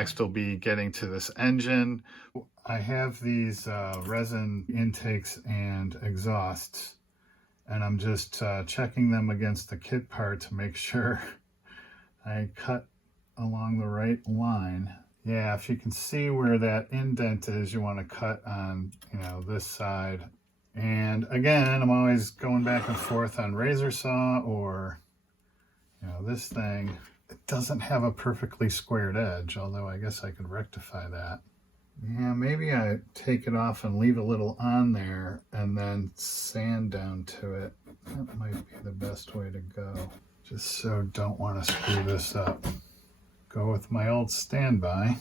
next will be getting to this engine. I have these resin intakes and exhausts, and I'm just checking them against the kit part to make sure I cut along the right line. Yeah, if you can see where that indent is, you want to cut on, this side. And again, I'm always going back and forth on razor saw or, this thing. It doesn't have a perfectly squared edge, although I guess I could rectify that. Yeah, maybe I take it off and leave a little on there and then sand down to it. That might be the best way to go. Just so don't want to screw this up. Go with my old standby.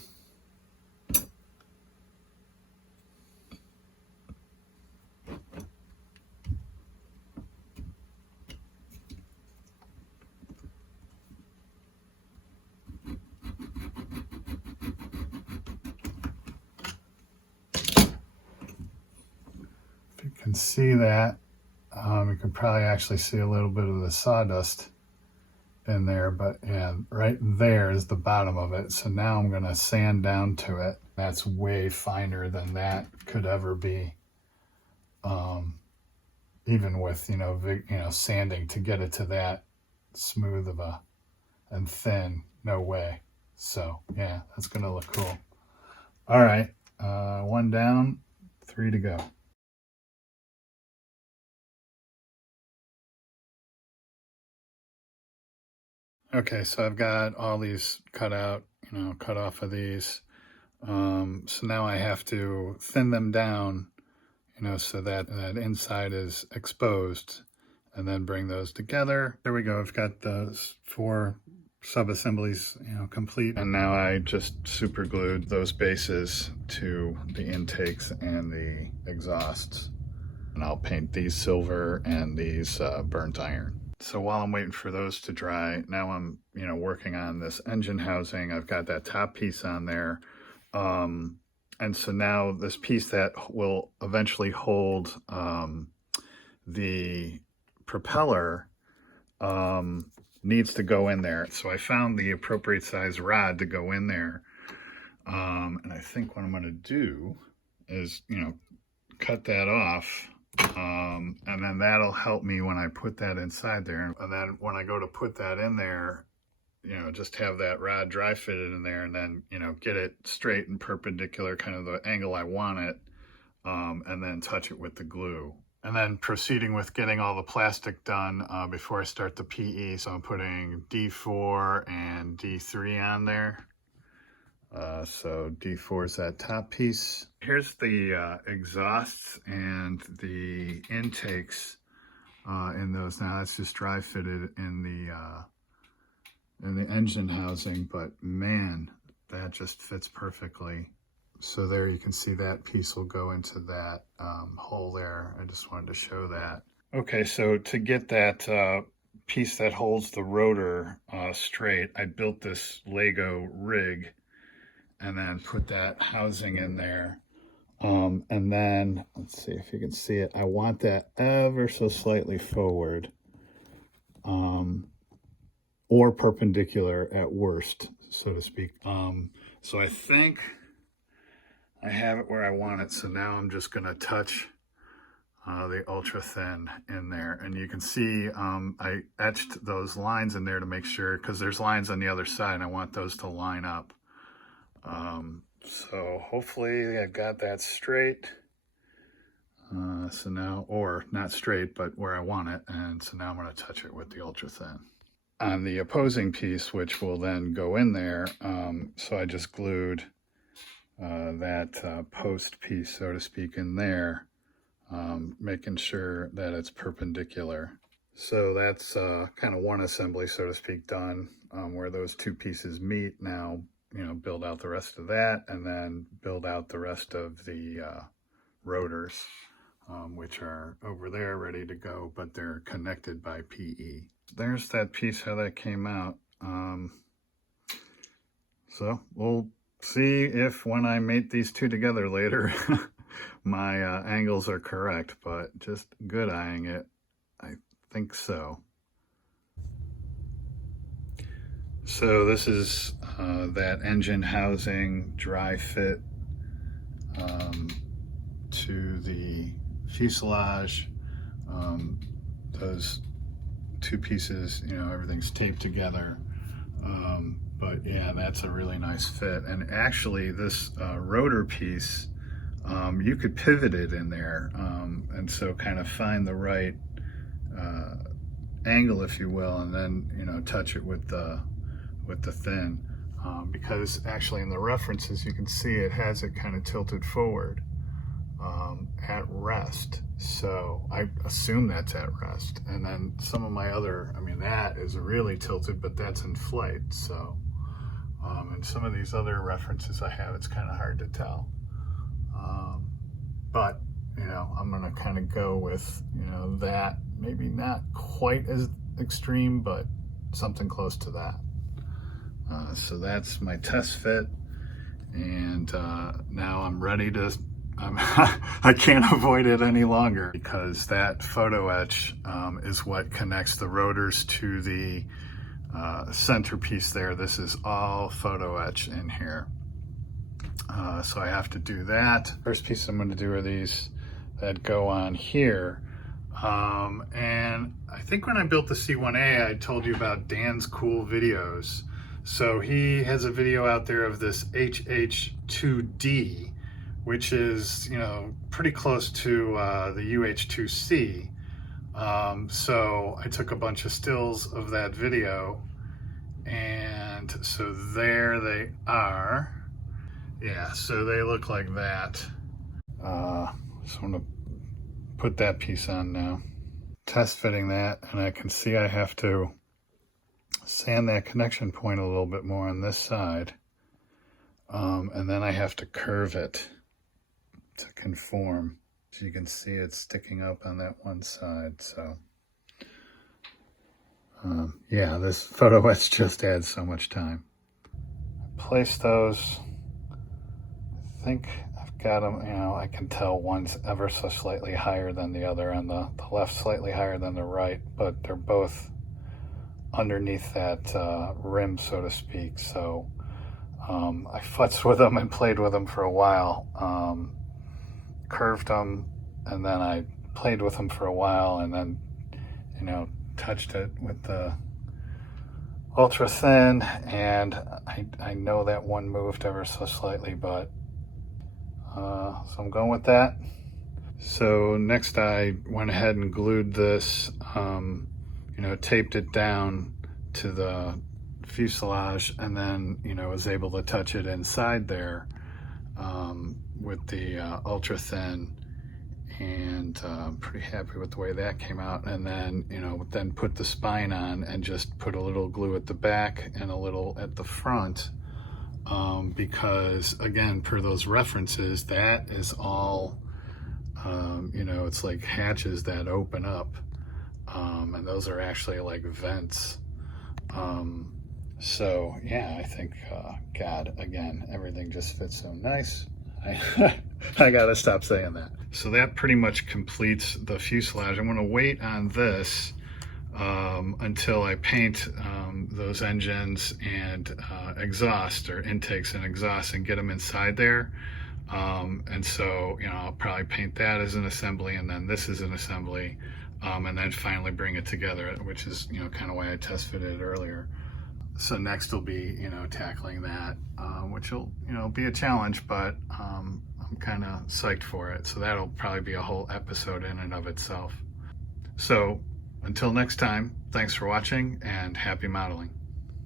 If you can see that, you can probably actually see a little bit of the sawdust in there, but yeah, right there is the bottom of it. So now I'm going to sand down to it. That's way finer than that could ever be, even with sanding to get it to that smooth of a and thin. No way. So yeah, that's going to look cool. All right, 1 down, 3 to go. Okay, so I've got all these cut out, cut off of these. So now I have to thin them down, so that inside is exposed, and then bring those together. There we go. I've got those 4 sub-assemblies, complete. And now I just super glued those bases to the intakes and the exhausts. And I'll paint these silver and these burnt iron. So while I'm waiting for those to dry, now I'm, working on this engine housing. I've got that top piece on there. And so now this piece that will eventually hold the propeller needs to go in there. So I found the appropriate size rod to go in there. And I think what I'm going to do is, cut that off. And then that'll help me when I put that inside there. And then when I go to put that in there, just have that rod dry fitted in there, and then, get it straight and perpendicular, kind of the angle I want it, and then touch it with the glue. And then proceeding with getting all the plastic done before I start the PE. So I'm putting D4 and D3 on there. So D4 is that top piece. Here's the exhausts and the intakes in those. Now that's just dry fitted in the engine housing, but man, that just fits perfectly. So there you can see that piece will go into that hole there. I just wanted to show that. Okay, so to get that piece that holds the rotor straight, I built this Lego rig and then put that housing in there. And then, let's see if you can see it. I want that ever so slightly forward, or perpendicular at worst, so to speak. So I think I have it where I want it. So now I'm just gonna touch the ultra thin in there. And you can see I etched those lines in there to make sure, because there's lines on the other side, and I want those to line up. So hopefully I got that straight. So now, or not straight, but where I want it. And so now I'm going to touch it with the ultra thin. On the opposing piece, which will then go in there, so I just glued that post piece, so to speak, in there, making sure that it's perpendicular. So that's kind of one assembly, so to speak, done, where those 2 pieces meet. Now, build out the rest of that, and then build out the rest of the rotors, which are over there ready to go, but they're connected by PE. There's that piece, how that came out. So we'll see if when I mate these 2 together later, my angles are correct, but just good eyeing it, I think so. So this is that engine housing dry fit to the fuselage. Those two pieces, you know, everything's taped together. But yeah, that's a really nice fit. And actually this rotor piece, you could pivot it in there, and so kind of find the right angle, if you will, and then, you know, touch it with the fin, because actually in the references you can see it has it kind of tilted forward at rest. So I assume that's at rest. And then some of my other, I mean, that is really tilted, but that's in flight. So and some of these other references I have, it's kind of hard to tell. But you know, I'm gonna kind of go with, you know, that maybe not quite as extreme, but something close to that. So that's my test fit, and now I'm ready to, I can't avoid it any longer, because that photo etch is what connects the rotors to the centerpiece there. This is all photo etch in here. So I have to do that. First piece I'm going to do are these that go on here. And I think when I built the C1A, I told you about Dan's cool videos. So he has a video out there of this UH-2D, which is, you know, pretty close to the UH-2C. So I took a bunch of stills of that video, and so there they are. Yeah, so they look like that. So I'm gonna put that piece on now. Test fitting that, and I can see I have to sand that connection point a little bit more on this side. And then I have to curve it to conform. So you can see it's sticking up on that one side, so. Yeah, this photo etch just adds so much time. Place those. I think I've got them, you know, I can tell one's ever so slightly higher than the other, and the left slightly higher than the right, but they're both underneath that rim, so to speak. So I futzed with them and played with them for a while, curved them, and then I played with them for a while, and then, you know, touched it with the ultra thin, and I know that one moved ever so slightly, but so I'm going with that. So next I went ahead and glued this, you know, taped it down to the fuselage, and then, you know, was able to touch it inside there with the ultra thin, and I'm pretty happy with the way that came out. And then, you know, then put the spine on and just put a little glue at the back and a little at the front, because again, per those references, that is all, you know, it's like hatches that open up, and those are actually like vents. So yeah, I think, God, again, everything just fits so nice. I gotta stop saying that. So that pretty much completes the fuselage. I'm gonna wait on this until I paint those engines and exhaust, or intakes and exhaust, and get them inside there. And so, you know, I'll probably paint that as an assembly, and then this is an assembly, and then finally bring it together, which is, you know, kind of why I test fitted it earlier. So next will be, you know, tackling that, which will, you know, be a challenge, but I'm kind of psyched for it. So that'll probably be a whole episode in and of itself. So until next time, thanks for watching, and happy modeling.